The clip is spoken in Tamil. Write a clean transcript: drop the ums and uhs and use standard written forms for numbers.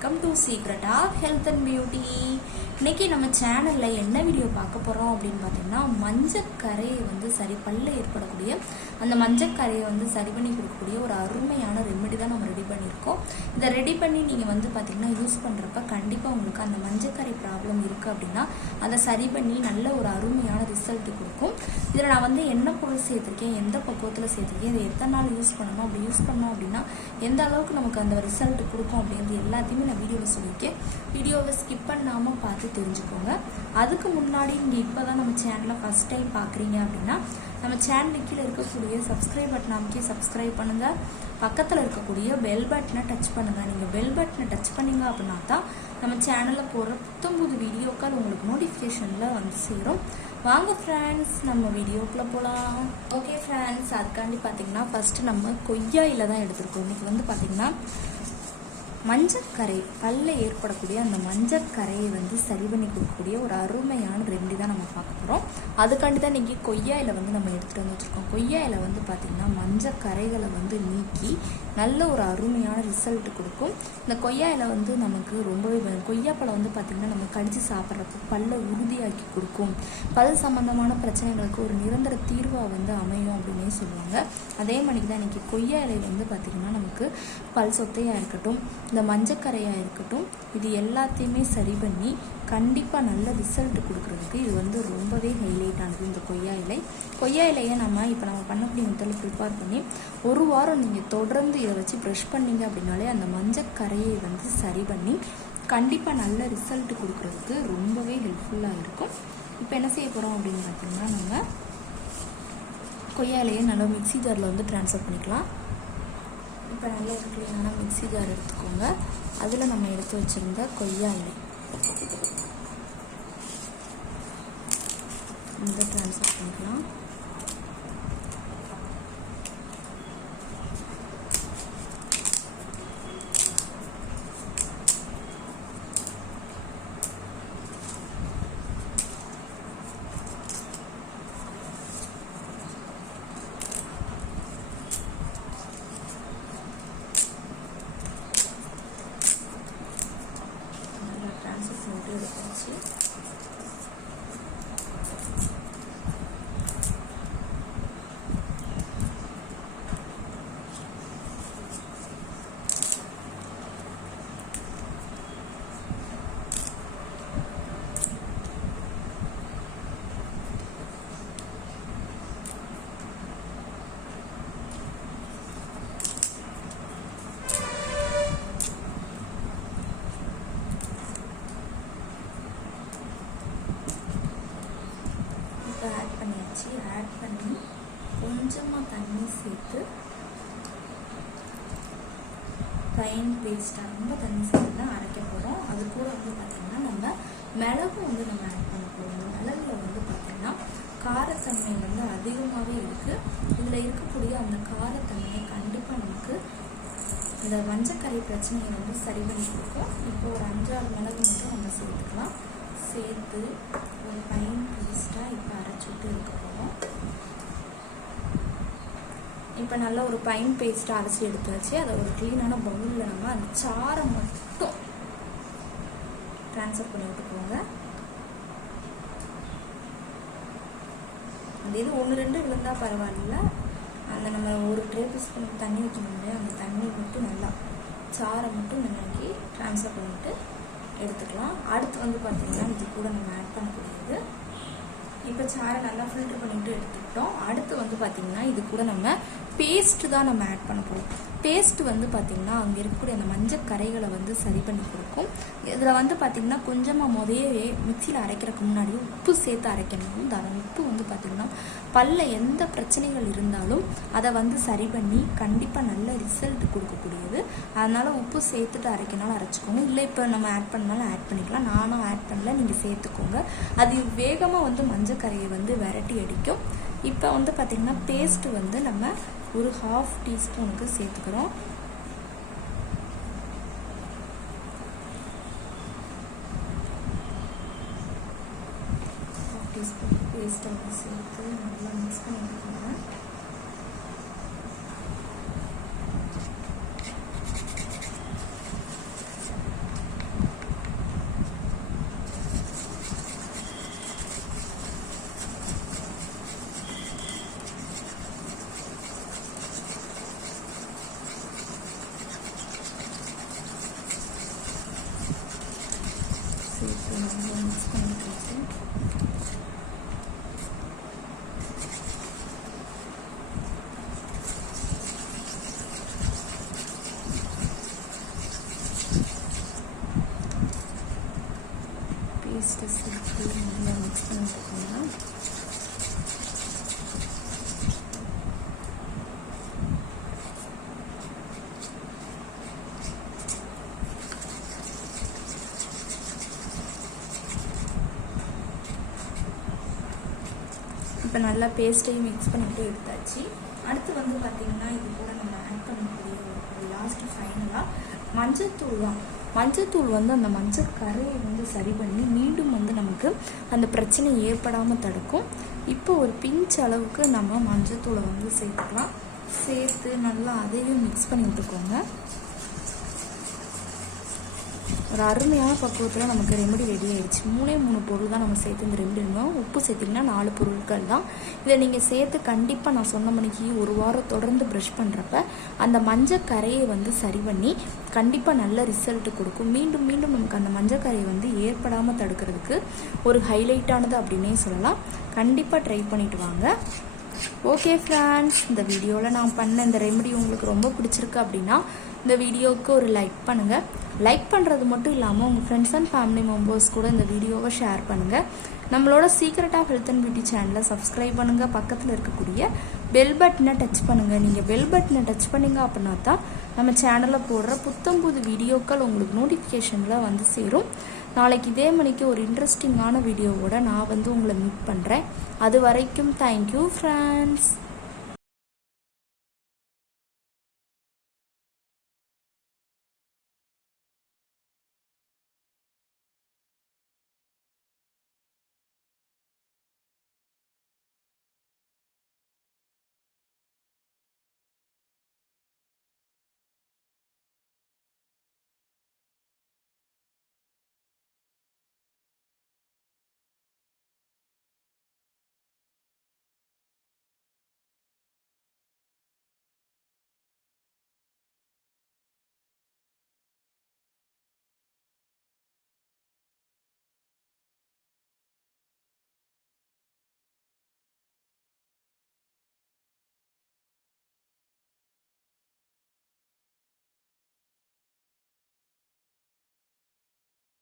Welcome to secret of health and beauty. இன்னைக்கு நம்ம சேனலில் என்ன வீடியோ பார்க்க போகிறோம் அப்படின்னு பார்த்தீங்கன்னா, மஞ்சக்கரையை வந்து பல்ல ஏற்படக்கூடிய அந்த மஞ்சக்கரையை வந்து சரி பண்ணி கொடுக்கக்கூடிய ஒரு அருமையான ரெமெடி தான் நம்ம ரெடி பண்ணியிருக்கோம். இதை ரெடி பண்ணி நீங்கள் வந்து பார்த்தீங்கன்னா யூஸ் பண்ணுறப்ப கண்டிப்பாக உங்களுக்கு அந்த மஞ்சக்கரை ப்ராப்ளம் இருக்குது அப்படின்னா அதை சரி பண்ணி நல்ல ஒரு அருமையான ரிசல்ட் கொடுக்கும். இதில் நான் வந்து என்ன பொருள் சேர்த்துருக்கேன், எந்த பக்குவத்தில் சேர்த்துருக்கேன், இதை எத்தனை நாள் யூஸ் பண்ணணும், அப்படி யூஸ் பண்ணோம் அப்படின்னா எந்த அளவுக்கு நமக்கு அந்த ரிசல்ட் கொடுக்கும் அப்படின்றது எல்லாத்தையுமே நான் வீடியோவில் சொல்லியிருக்கேன். வீடியோவை ஸ்கிப் பண்ணாமல் பார்த்து தெரிஞ்சுக்கோங்க. அதுக்கு முன்னாடி நீங்கள் இப்போ தான் நம்ம சேனலை ஃபஸ்ட் டைம் பார்க்குறீங்க அப்படின்னா நம்ம சேனலுக்கு கீழே இருக்கக்கூடிய சப்ஸ்கிரைப் பட்டன் அமைக்கி சப்ஸ்கிரைப் பண்ணுங்கள். பக்கத்தில் இருக்கக்கூடிய பெல் பட்டனை டச் பண்ணுங்கள். நீங்கள் பெல் பட்டனை டச் பண்ணிங்க அப்படின்னா தான் நம்ம சேனலில் போடுற புத்தம்புது வீடியோக்கள் உங்களுக்கு நோட்டிஃபிகேஷனில் வந்து சேரும். வாங்க ஃப்ரெண்ட்ஸ், நம்ம வீடியோக்குள்ளே போகலாம். ஓகே ஃப்ரெண்ட்ஸ், அதுக்காண்டி பார்த்தீங்கன்னா ஃபஸ்ட்டு நம்ம கொய்யா இலை தான் எடுத்துருக்கோம். இன்றைக்கி வந்து பார்த்திங்கன்னா மஞ்சக்கரை பல்ல ஏற்படக்கூடிய அந்த மஞ்சக்கரையை வந்து சரி பண்ணி கொடுக்கக்கூடிய ஒரு அருமையான ரெமெடி தான் நம்ம பார்க்க போகிறோம். அதுக்காண்டி தான் இன்றைக்கி கொய்யா இலை வந்து நம்ம எடுத்துகிட்டு வந்து வச்சுருக்கோம். கொய்யா இலை வந்து பார்த்திங்கன்னா மஞ்சக்கரைகளை வந்து நீக்கி நல்ல ஒரு அருமையான ரிசல்ட் கொடுக்கும். இந்த கொய்யா இலை வந்து நமக்கு ரொம்பவே கொய்யாப்பழம் வந்து பார்த்திங்கன்னா நம்ம கடித்து சாப்பிட்றப்போ பல்ல உறுதியாக்கி கொடுக்கும். பல் சம்மந்தமான பிரச்சனைகளுக்கு ஒரு நிரந்தர தீர்வாக வந்து அமையும் அப்படின்னே சொல்லுவாங்க. அதே மாதிரி தான் இன்றைக்கி கொய்யா இலை வந்து பார்த்திங்கன்னா நமக்கு பல் சொத்தையாக இருக்கட்டும், இந்த மஞ்சக்கரையாக இருக்கட்டும், இது எல்லாத்தையுமே சரி பண்ணி கண்டிப்பாக நல்ல ரிசல்ட் கொடுக்குறதுக்கு இது வந்து ரொம்பவே ஹைலைட் ஆனது. இந்த கொய்யா இலையை நம்ம பண்ணக்கூடிய மெத்தடில் ப்ரிப்பேர் பண்ணி ஒரு வாரம் நீங்கள் தொடர்ந்து இதை வச்சு ப்ரஷ் பண்ணிங்க அப்படின்னாலே அந்த மஞ்சக்கரையை வந்து சரி பண்ணி கண்டிப்பாக நல்ல ரிசல்ட் கொடுக்குறதுக்கு ரொம்பவே ஹெல்ப்ஃபுல்லாக இருக்கும். இப்போ என்ன செய்ய போகிறோம் அப்படின்னு பார்த்தீங்கன்னா, நம்ம கொய்யா இலையை நல்லா மிக்ஸி ஜாரில் வந்து ட்ரான்ஸ்ஃபர் பண்ணிக்கலாம். இப்போ நல்லா கிளீனான மிக்ஸி ஜார் எடுத்துக்கோங்க. அதில் நம்ம எடுத்து வச்சுருந்த கொய்யா இலை இந்த ட்ரான்ஸ்ஃபர் பண்ணிக்கலாம். எடுத்தாச்சு. ஆட் பண்ணியாச்சு. ஆட் பண்ணி கொஞ்சமாக தண்ணி சேர்த்து ஃபைன் பேஸ்ட்டாக ரொம்ப தண்ணி சேர்த்து தான் அரைக்க போகிறோம். அது கூட வந்து பார்த்திங்கன்னா நம்ம மிளகு வந்து நம்ம ஆட் பண்ண போகிறோம். மிளகுல வந்து பார்த்திங்கன்னா காரத்தன்மை வந்து அதிகமாகவே இருக்குது. இதில் இருக்கக்கூடிய அந்த காரத்தன்மையை கண்டிப்பாக நமக்கு இந்த மஞ்சக்கரை பிரச்சனையை வந்து சரி பண்ணி கொடுக்கும். இப்போ ஒரு 5-6 மிளகு மட்டும் நம்ம சேர்த்துக்கலாம். சேர்த்து ஒரு ஃபைன் பேஸ்ட்டாக இப்போ அரைச்சிட்டு இருக்க போகிறோம். இப்போ நல்லா ஒரு ஃபைன் பேஸ்ட்டாக அரைச்சி எடுத்து வச்சு அதை ஒரு க்ளீனான பவுலில் நம்ம அந்த சாரை மட்டும் ட்ரான்ஸ்ஃபர் பண்ணி விட்டுக்கோங்க. அந்த இது 1-2 விழுந்தால் பரவாயில்ல. அந்த நம்ம ஒரு டேபிள் ஸ்பூன் தண்ணி ஊற்றணும், அந்த தண்ணி மட்டும் நல்லா சாரை மட்டும் நன்னாக்கி ட்ரான்ஸ்ஃபர் பண்ணிவிட்டு எடுத்துக்கலாம். அடுத்து வந்து பார்த்திங்கன்னா இது கூட நம்ம ஆட் பண்ணக்கூடியது. இப்போ சாரை நல்லா ஃபில்டர் பண்ணிவிட்டு எடுத்துக்கிட்டோம். அடுத்து வந்து பார்த்திங்கன்னா இது கூட நம்ம பேஸ்ட்டு தான் நம்ம ஆட் பண்ண போகிறோம். பேஸ்ட்டு வந்து பார்த்திங்கன்னா அங்கே இருக்கக்கூடிய அந்த மஞ்சக்கரைகளை வந்து சரி பண்ணி கொடுக்கும். இதில் வந்து பார்த்திங்கன்னா கொஞ்சமாக முதவே மிக்சியில் அரைக்கிறதுக்கு முன்னாடி உப்பு சேர்த்து அரைக்கணும். அந்த உப்பு வந்து பார்த்திங்கன்னா பல்ல எந்த பிரச்சனைகள் இருந்தாலும் அதை வந்து சரி பண்ணி கண்டிப்பாக நல்ல ரிசல்ட் கொடுக்கக்கூடியது. அதனால் உப்பு சேர்த்துட்டு அரைக்கனாலும் அரைச்சிக்கோங்க. இல்லை இப்போ நம்ம ஆட் பண்ணாலும் ஆட் பண்ணிக்கலாம். நானும் ஆட் பண்ணல, நீங்கள் சேர்த்துக்கோங்க. அது வேகமாக வந்து மஞ்சக்கரையை வந்து விரட்டி அடிக்கும். இப்போ வந்து பார்த்திங்கன்னா பேஸ்ட்டு வந்து நம்ம ஒரு 1/2 டீஸ்பூனுக்கு சேர்த்துக்கிறோம். டீஸ்பூன் பேஸ்ட்டை வந்து சேர்த்து நல்லா மிக்ஸ் பண்ணிக்கோங்க. இப்போ நல்லா பேஸ்ட்டையும் மிக்ஸ் பண்ணிட்டு எடுத்தாச்சு. அடுத்து வந்து பார்த்திங்கன்னா இது கூட நம்ம ஆட் பண்ணக்கூடிய ஒரு லாஸ்ட் ஃபைனலாக மஞ்சத்தூள் தான். மஞ்சத்தூள் வந்து அந்த மஞ்சள் கரையை வந்து சரி பண்ணி மீண்டும் வந்து நமக்கு அந்த பிரச்சனை ஏற்படாமல் தடுக்கும். இப்போ ஒரு பிஞ்ச் அளவுக்கு நம்ம மஞ்சத்தூளை வந்து சேர்த்துக்கலாம். சேர்த்து நல்லா அதையும் மிக்ஸ் பண்ணி விட்டுக்கோங்க. ஒரு அருமையான பக்குவத்தில் நமக்கு ரெமெடி ரெடி ஆகிடுச்சு. 3 பொருள் தான் நம்ம சேர்த்து இந்த ரெமெடி இருந்தோம். உப்பு சேர்த்திங்கன்னா 4 பொருட்கள் தான். இதை நீங்கள் சேர்த்து கண்டிப்பாக நான் சொன்ன மணிக்கு ஒரு வாரம் தொடர்ந்து ப்ரஷ் பண்ணுறப்ப அந்த மஞ்சள் கரையை வந்து சரி பண்ணி கண்டிப்பாக நல்ல ரிசல்ட்டு கொடுக்கும். மீண்டும் மீண்டும் நமக்கு அந்த மஞ்சள் கரையை வந்து ஏற்படாமல் தடுக்கிறதுக்கு ஒரு ஹைலைட்டானது அப்படின்னே சொல்லலாம். கண்டிப்பாக ட்ரை பண்ணிவிட்டு வாங்க. ஓகே ஃப்ரெண்ட்ஸ், இந்த வீடியோவில் நான் பண்ண இந்த ரெமெடி உங்களுக்கு ரொம்ப பிடிச்சிருக்கு அப்படின்னா இந்த வீடியோவுக்கு ஒரு லைக் பண்ணுங்கள். லைக் பண்ணுறது மட்டும் இல்லாமல் உங்கள் ஃப்ரெண்ட்ஸ் அண்ட் ஃபேமிலி மெம்பர்ஸ் கூட இந்த வீடியோவை ஷேர் பண்ணுங்கள். நம்மளோட secret of health and beauty சேனலை சப்ஸ்கிரைப் பண்ணுங்கள். பக்கத்தில் இருக்கக்கூடிய பெல் பட்டனை டச் பண்ணுங்கள். நீங்கள் பெல் பட்டனை டச் பண்ணிங்க அப்படின்னா தான் நம்ம சேனலில் போடுற புத்தம்புது வீடியோக்கள் உங்களுக்கு நோட்டிஃபிகேஷனில் வந்து சேரும். நாளைக்கு இதே மணிக்கு ஒரு இன்ட்ரெஸ்டிங்கான வீடியோவோட நான் வந்து உங்களை மீட் பண்ணுறேன். அது வரைக்கும் தேங்க்யூ ஃப்ரெண்ட்ஸ்.